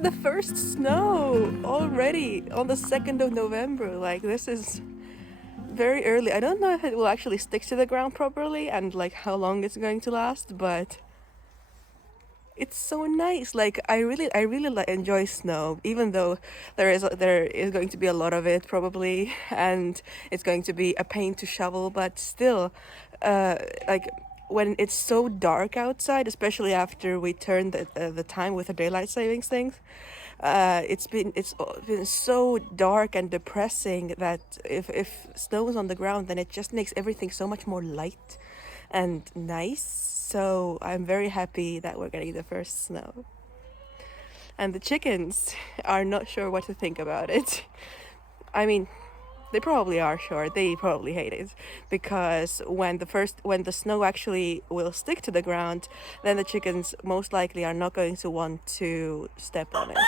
the first snow already on the 2nd of November. Like, this is very early. I don't know if it will actually stick to the ground properly and like how long it's going to last, but it's so nice. Like, I really like enjoy snow, even though there is going to be a lot of it probably, and it's going to be a pain to shovel. But still, like when it's so dark outside, especially after we turned the time with the daylight savings things, it's been so dark and depressing that if snow is on the ground, then it just makes everything so much more light and nice. So I'm very happy that we're getting the first snow. And the chickens are not sure what to think about it. I mean, they probably are sure. They probably hate it because when the snow actually will stick to the ground, then the chickens most likely are not going to want to step on it.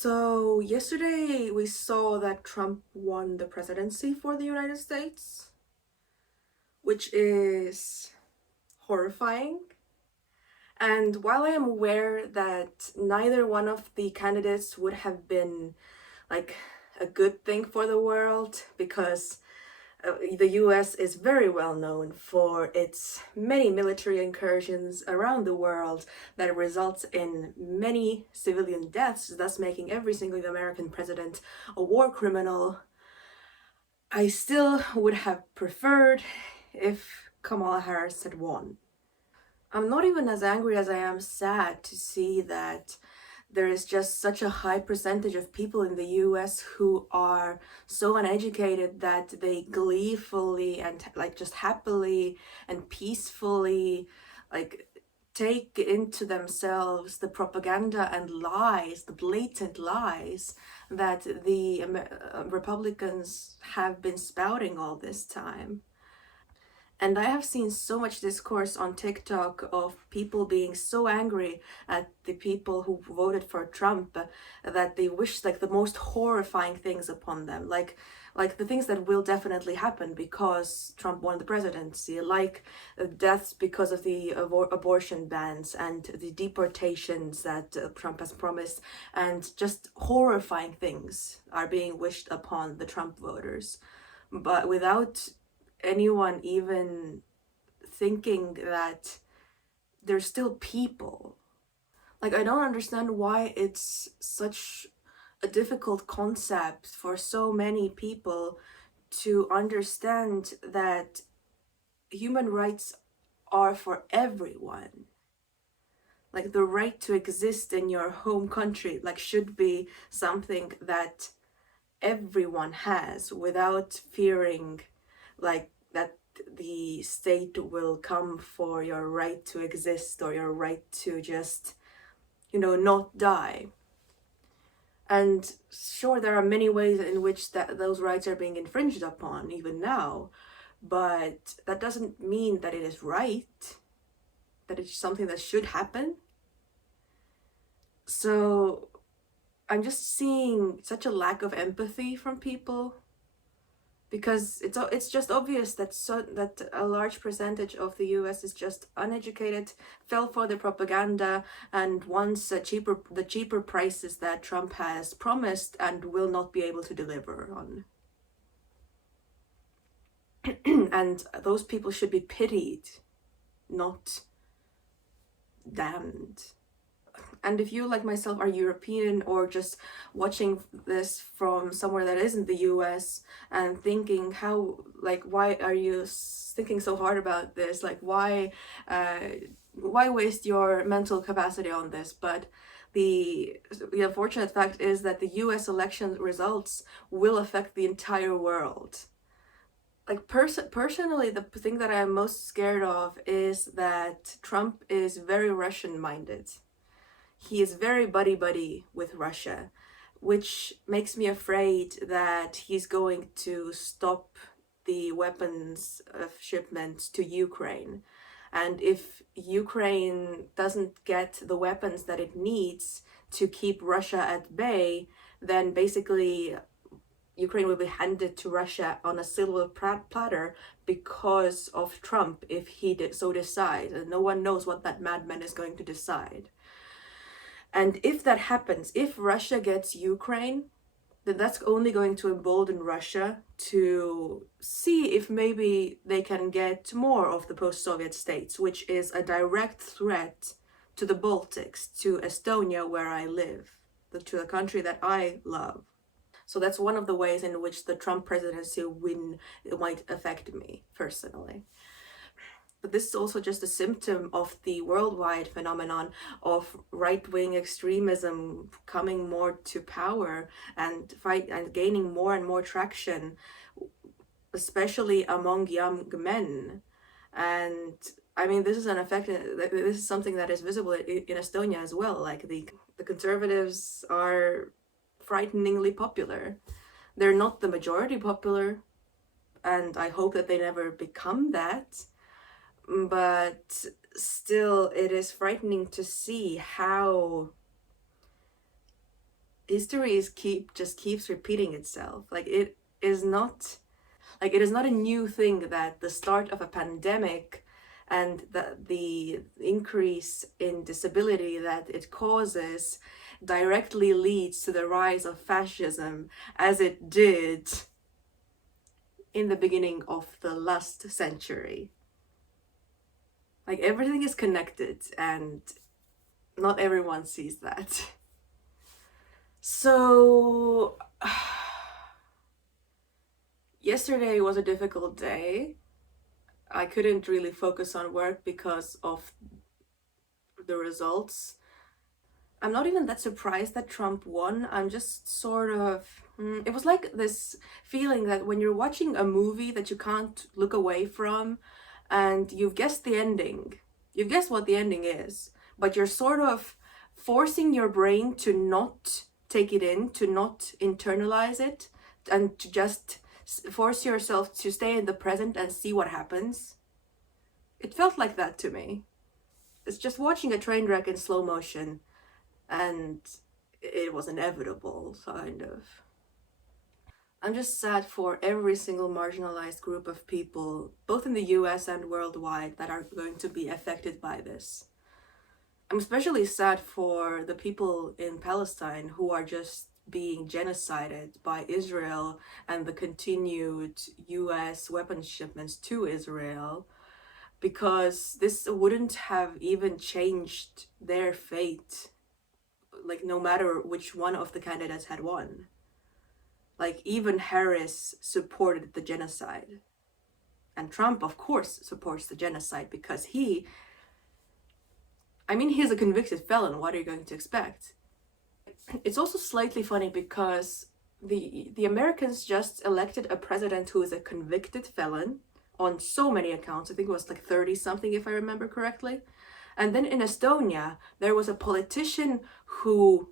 So, yesterday we saw that Trump won the presidency for the United States, which is horrifying. And while I am aware that neither one of the candidates would have been like a good thing for the world, because the US is very well known for its many military incursions around the world that results in many civilian deaths, thus making every single American president a war criminal, I still would have preferred if Kamala Harris had won. I'm not even as angry as I am sad to see that there is just such a high percentage of people in the US who are so uneducated that they gleefully and like just happily and peacefully like take into themselves the propaganda and lies, the blatant lies that the Republicans have been spouting all this time. And I have seen so much discourse on TikTok of people being so angry at the people who voted for Trump that they wish like the most horrifying things upon them. Like the things that will definitely happen because Trump won the presidency, like deaths because of the abortion bans and the deportations that Trump has promised, and just horrifying things are being wished upon the Trump voters. But without anyone even thinking that they're still people. Like, I don't understand why it's such a difficult concept for so many people to understand that human rights are for everyone. Like, the right to exist in your home country like should be something that everyone has without fearing like that the state will come for your right to exist or your right to just, not die. And sure, there are many ways in which those rights are being infringed upon even now, but that doesn't mean that it is right, that it's something that should happen. So I'm just seeing such a lack of empathy from people, because it's just obvious that a large percentage of the US is just uneducated, fell for the propaganda, and wants the cheaper prices that Trump has promised and will not be able to deliver on. And those people should be pitied, not damned. And if you, like myself, are European or just watching this from somewhere that isn't the US and thinking why are you thinking so hard about this? Like, why waste your mental capacity on this? But the unfortunate fact is that the US election results will affect the entire world. Like, personally, the thing that I'm most scared of is that Trump is very Russian minded. He is very buddy with Russia, which makes me afraid that he's going to stop the weapons of shipment to Ukraine. And if Ukraine doesn't get the weapons that it needs to keep Russia at bay, then basically Ukraine will be handed to Russia on a silver platter because of Trump, if he so decides. And no one knows what that madman is going to decide. And if that happens, if Russia gets Ukraine, then that's only going to embolden Russia to see if maybe they can get more of the post-Soviet states, which is a direct threat to the Baltics, to Estonia, where I live, to the country that I love. So that's one of the ways in which the Trump presidency win might affect me personally. But this is also just a symptom of the worldwide phenomenon of right-wing extremism coming more to power and gaining more and more traction, especially among young men. And I mean, this is an effect. This is something that is visible in Estonia as well. Like the conservatives are frighteningly popular. They're not the majority popular, and I hope that they never become that. But still, it is frightening to see how history just keeps repeating itself. Like it is not a new thing that the start of a pandemic and the increase in disability that it causes directly leads to the rise of fascism, as it did in the beginning of the last century. Like everything is connected, and not everyone sees that. So yesterday was a difficult day. I couldn't really focus on work because of the results. I'm not even that surprised that Trump won. I'm just sort of, it was like this feeling that when you're watching a movie that you can't look away from, and you've guessed the ending, you've guessed what the ending is, but you're sort of forcing your brain to not take it in, to not internalize it, and to just force yourself to stay in the present and see what happens. It felt like that to me. It's just watching a train wreck in slow motion, and it was inevitable, kind of. I'm just sad for every single marginalized group of people, both in the US and worldwide, that are going to be affected by this. I'm especially sad for the people in Palestine who are just being genocided by Israel and the continued US weapons shipments to Israel, because this wouldn't have even changed their fate, like no matter which one of the candidates had won. Like even Harris supported the genocide. And Trump, of course, supports the genocide because he's a convicted felon. What are you going to expect? It's also slightly funny because the Americans just elected a president who is a convicted felon on so many accounts. I think it was like 30 something, if I remember correctly. And then in Estonia, there was a politician who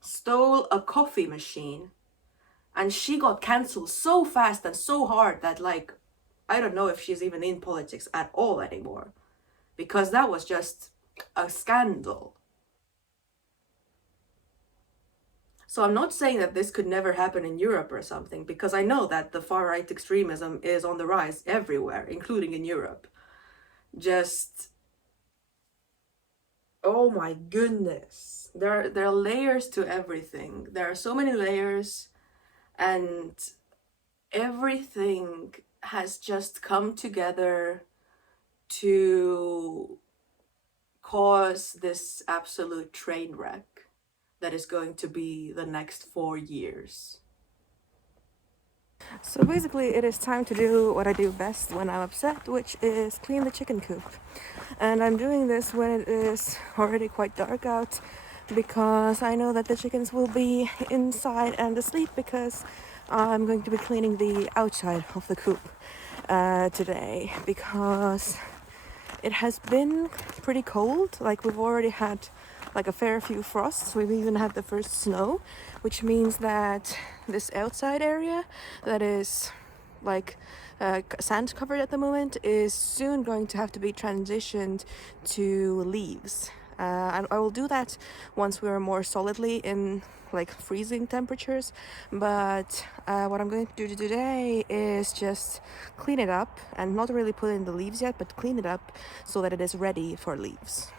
stole a coffee machine, and she got cancelled so fast and so hard that, like, I don't know if she's even in politics at all anymore, because that was just a scandal. So I'm not saying that this could never happen in Europe or something, because I know that the far-right extremism is on the rise everywhere, including in Europe. Just, oh my goodness. There are layers to everything. There are so many layers, and everything has just come together to cause this absolute train wreck that is going to be the next 4 years. So basically it is time to do what I do best when I'm upset, which is clean the chicken coop. And I'm doing this when it is already quite dark out, because I know that the chickens will be inside and asleep, because I'm going to be cleaning the outside of the coop today, because it has been pretty cold. Like, we've already had like a fair few frosts. We've even had the first snow, which means that this outside area that is like sand covered at the moment is soon going to have to be transitioned to leaves. And I will do that once we're more solidly in like freezing temperatures. But what I'm going to do today is just clean it up and not really put in the leaves yet, but clean it up so that it is ready for leaves.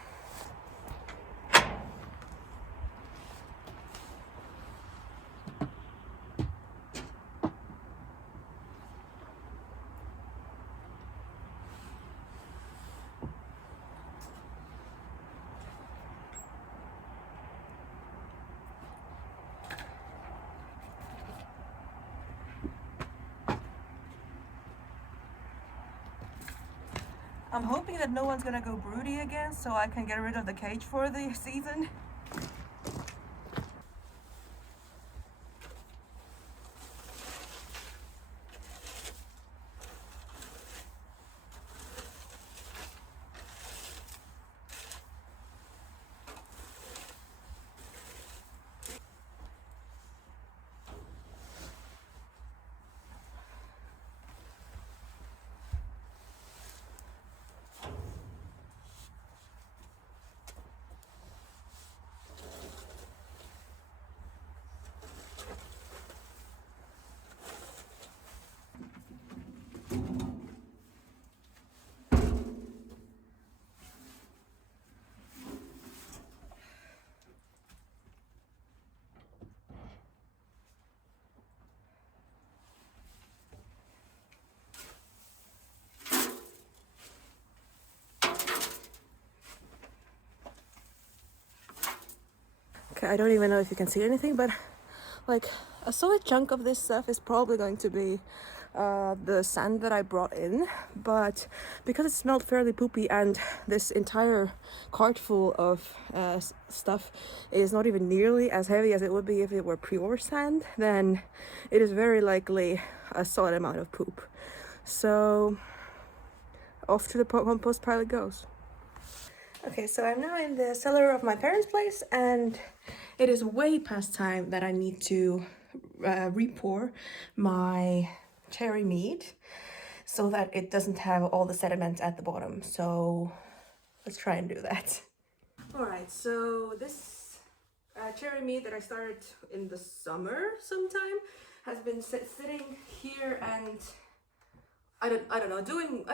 I'm hoping that no one's gonna go broody again so I can get rid of the cage for the season. Okay, I don't even know if you can see anything, but like a solid chunk of this stuff is probably going to be the sand that I brought in, but because it smelled fairly poopy and this entire cart full of stuff is not even nearly as heavy as it would be if it were pure sand, then it is very likely a solid amount of poop. So off to the compost pile it goes. Okay, so I'm now in the cellar of my parents' place, and it is way past time that I need to re-pour my cherry mead so that it doesn't have all the sediment at the bottom. So let's try and do that. All right, so this cherry mead that I started in the summer sometime has been sitting here, and I don't know doing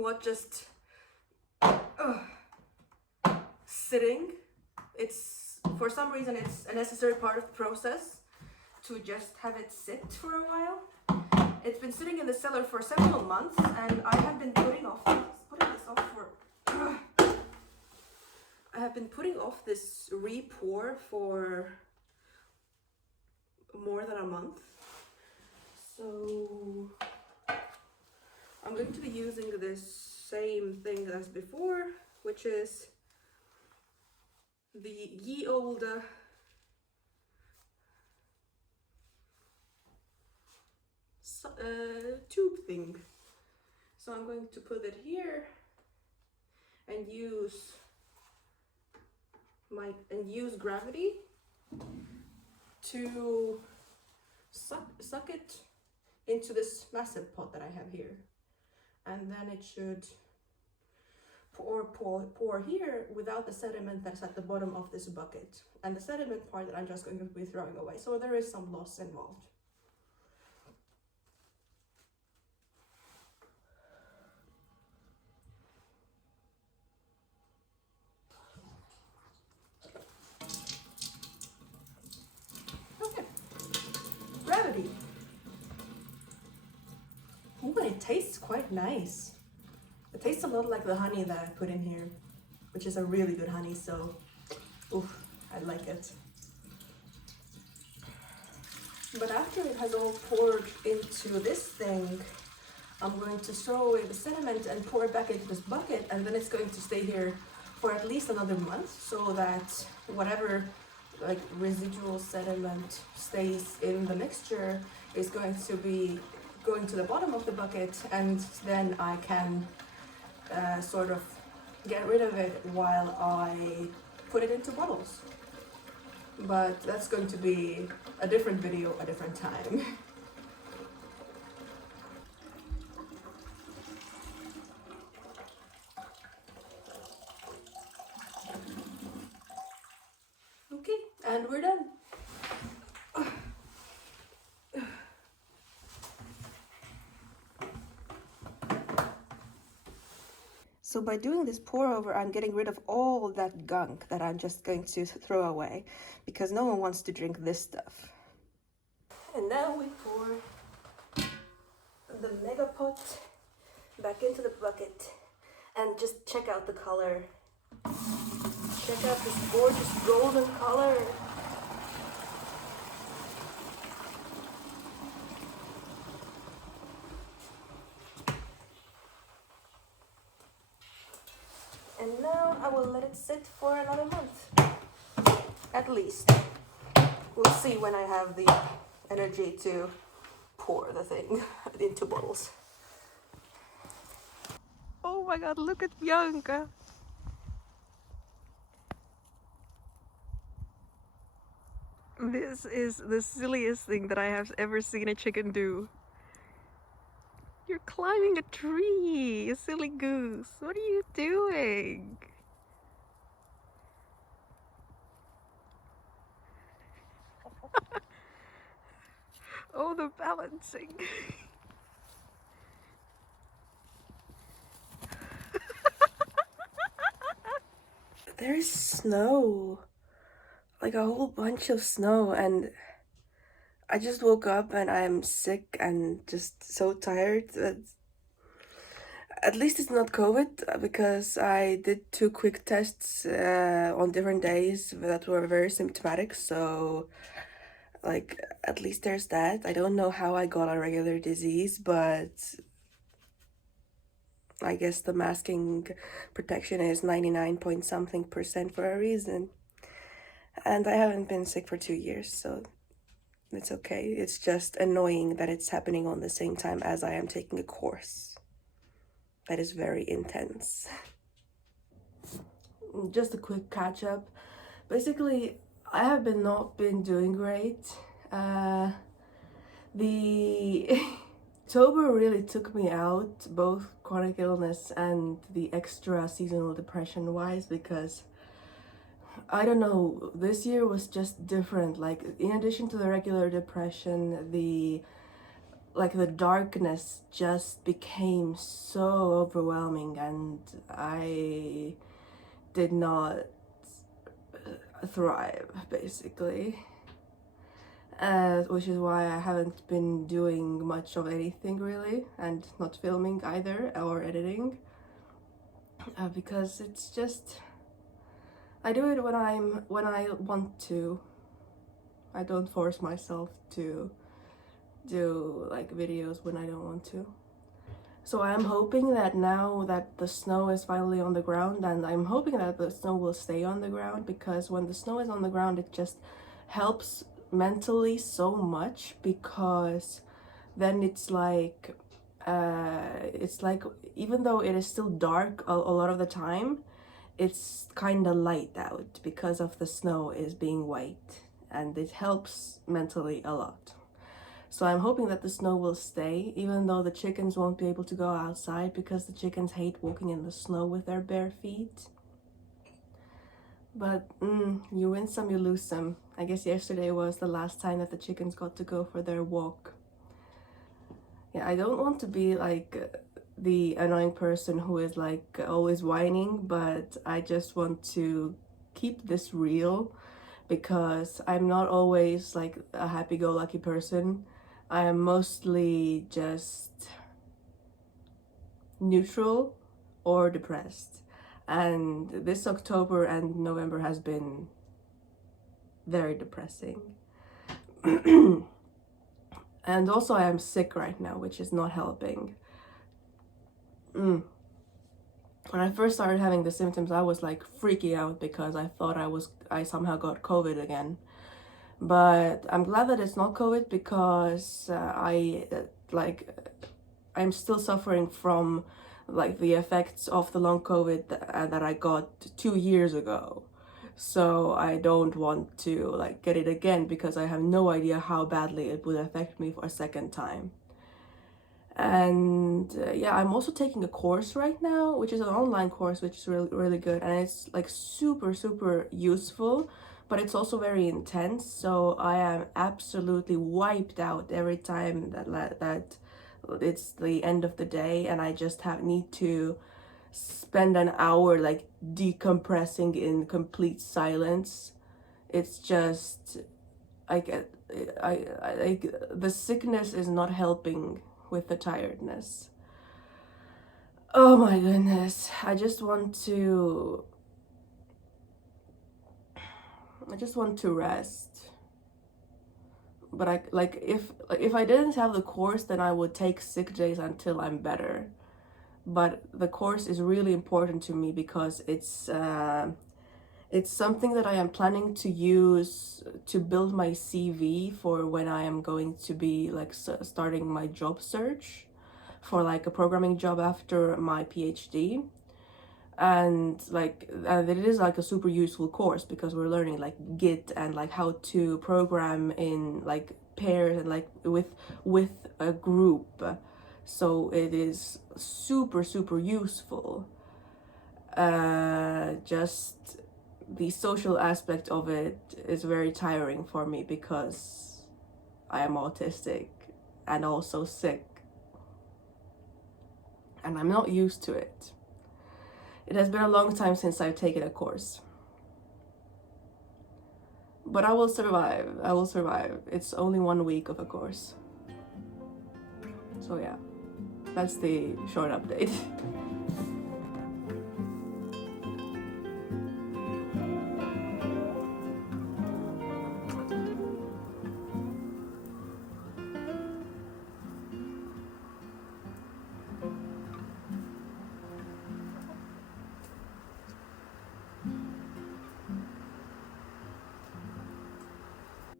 what just sitting. It's for some reason it's a necessary part of the process to just have it sit for a while. It's been sitting in the cellar for several months, and I have been putting off this re-pour for more than a month. So I'm going to be using the same thing as before, which is the ye olde tube thing. So I'm going to put it here and use gravity to suck it into this massive pot that I have here, and then it should pour here without the sediment that's at the bottom of this bucket, and the sediment part that I'm just going to be throwing away, so there is some loss involved. Okay, gravity. Ooh, and it tastes quite nice. It tastes a lot like the honey that I put in here, which is a really good honey, so oof, I like it. But after it has all poured into this thing, I'm going to throw away the sediment and pour it back into this bucket, and then it's going to stay here for at least another month, so that whatever like residual sediment stays in the mixture is going to be going to the bottom of the bucket, and then I can sort of get rid of it while I put it into bottles. But that's going to be a different video, a different time. And we're done. So by doing this pour over, I'm getting rid of all that gunk that I'm just going to throw away, because no one wants to drink this stuff. And now we pour the mega pot back into the bucket and just check out the color. Check out this gorgeous golden color. And now I will let it sit for another month, at least. We'll see when I have the energy to pour the thing into bottles. Oh my god, look at Bianca! This is the silliest thing that I have ever seen a chicken do. You're climbing a tree, you silly goose. What are you doing? Oh, the balancing. There is snow. Like a whole bunch of snow, and I just woke up and I'm sick and just so tired. At least it's not COVID, because I did 2 quick tests on different days that were very symptomatic, so like at least there's that. I don't know how I got a regular disease, but I guess the masking protection is 99 point something percent for a reason. And I haven't been sick for 2 years, so it's okay. It's just annoying that it's happening on the same time as I am taking a course that is very intense. Just a quick catch up. Basically, I have not been doing great. The October really took me out, both chronic illness and the extra seasonal depression wise, because I don't know, this year was just different. Like, in addition to the regular depression, the darkness just became so overwhelming, and I did not thrive, basically. Which is why I haven't been doing much of anything really, and not filming either or editing, because it's just, I do it when I want to. I don't force myself to do like videos when I don't want to. So I'm hoping that now that the snow is finally on the ground, and I'm hoping that the snow will stay on the ground, because when the snow is on the ground it just helps mentally so much, because then it's like even though it is still dark a lot of the time, it's kind of light out because of the snow is being white, and it helps mentally a lot. So I'm hoping that the snow will stay, even though the chickens won't be able to go outside, because the chickens hate walking in the snow with their bare feet. But you win some, you lose some. I guess yesterday was the last time that the chickens got to go for their walk. Yeah, I don't want to be like the annoying person who is like always whining, but I just want to keep this real, because I'm not always like a happy-go-lucky person. I am mostly just neutral or depressed, and this October and November has been very depressing. And also I am sick right now, which is not helping. When I first started having the symptoms, I was like freaking out because I thought I somehow got COVID again. But I'm glad that it's not COVID, because I'm still suffering from like the effects of the long COVID that I got 2 years ago. So I don't want to like get it again, because I have no idea how badly it would affect me for a second time. And yeah, I'm also taking a course right now, which is an online course, which is really good, and it's like super useful, but it's also very intense, so I am absolutely wiped out every time that it's the end of the day and I just need to spend an hour like decompressing in complete silence. It's just I get I like the sickness is not helping with the tiredness. Oh my goodness. I just want to rest. But if I didn't have the course, then I would take sick days until I'm better. But the course is really important to me because it's something that I am planning to use to build my CV for when I am going to be like starting my job search for like a programming job after my PhD. And it is like a super useful course because we're learning like Git and like how to program in like pairs and like with a group. So it is super useful. Just the social aspect of it is very tiring for me because I am autistic and also sick, and I'm not used to it. It has been a long time since I've taken a course. But I will survive. I will survive. It's only 1 week of a course. So yeah, that's the short update.